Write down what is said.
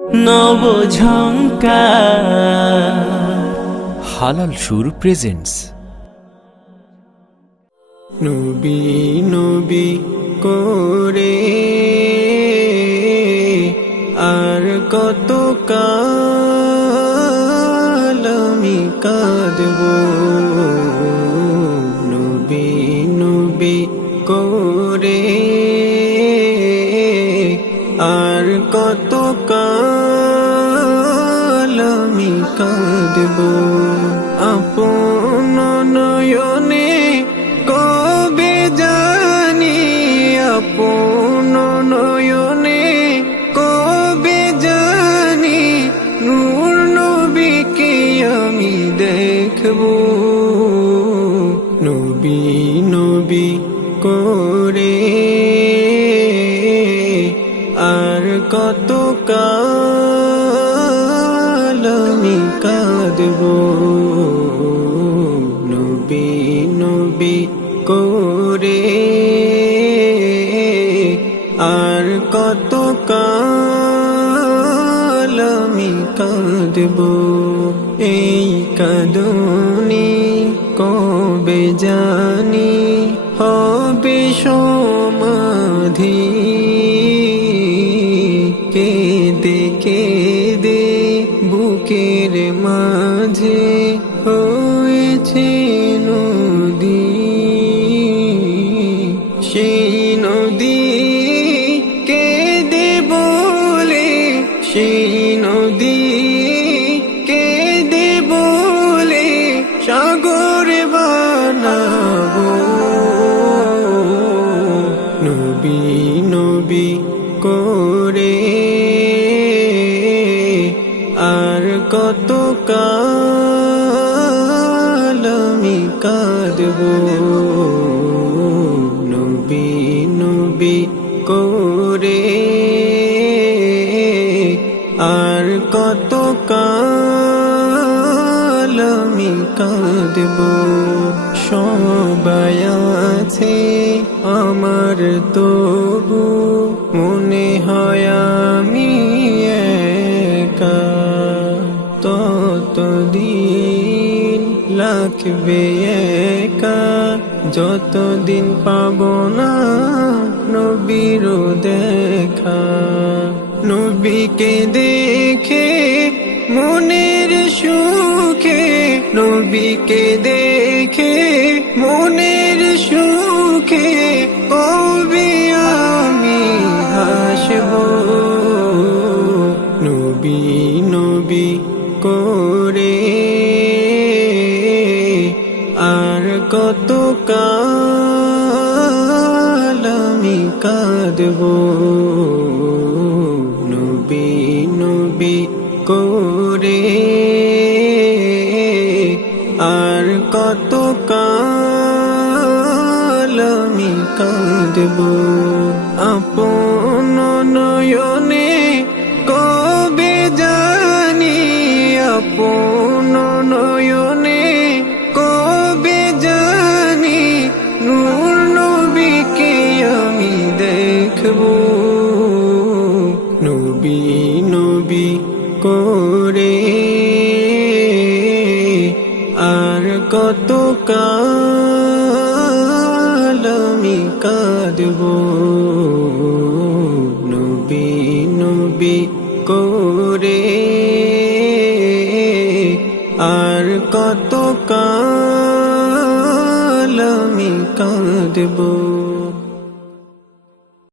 নব ঝংকার হালাল সুর প্রেজেন্টস। নবী নবী করে আর কত কাল আমি কাঁদব। নবী নবী করে আর কত কাল আমি কাঁদব। আপন নয়নে কবে জানি, আপন নয়নে কবে জানি নূর নবীকে আমি দেখব। নবী নবী করে আর কত কাল আমি কাঁদব। নবী নবী করে আর কত কাল আমি কাঁদব। এই কাঁদনি কবে জানি হবে সমাধি। কেঁদে কেঁদে বুকের মাঝে হয়েছে নদী। সেই নদী কেঁদে বলে, সেই নদী কেঁদে বলে সাগর বানাবো। নবী নবী করে আর কত কাল আমি কাঁদব। নবী নবী করে আর কত কাল আমি কাঁদব। সবাই আছে আমার তবু মনে হয় আমি একা। ততদিন লাগবে একা যতদিন পাব না নবীর দেখা। নবীকে দেখে মনের সুখে, নবীকে দেখে মনের সুখে কবে আমি হাসব। নবী নবী করে আর কত কাল আমি কাঁদব। নবী নবী করে আর কত কাল আমি কাঁদব। আপন নয়নে কবে জানি, আপন নয়নে কবে জানি নূর নবীকে আমি দেখব। নবী নবী করে আর কত কাল আমি কাঁদব। নবী নবী করে আর কত কাল আমি কাঁদব।